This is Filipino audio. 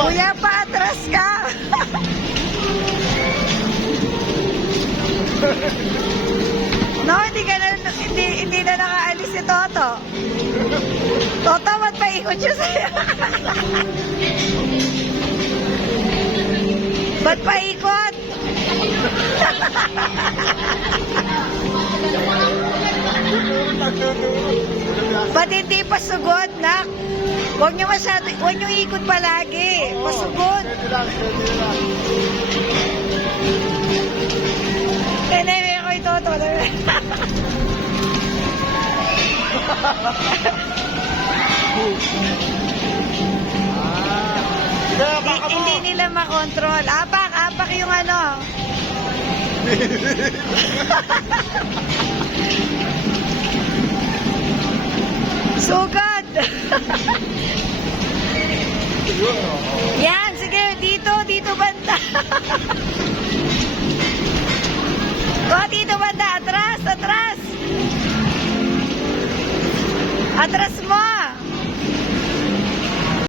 Kuya, paatras ka. No, hindi na nakaalis si Toto. Toto, ba't paikot siya sa'yo? Ba't paikot? Ba't hindi pasugod, nak? Huwag niyo ikot palagi. Pasugod. Teneme ko ito. Hindi nila makontrol. Apak yung ano. Sugod. Yan, sige, dito banda. Dito banda, atras. Atras mo.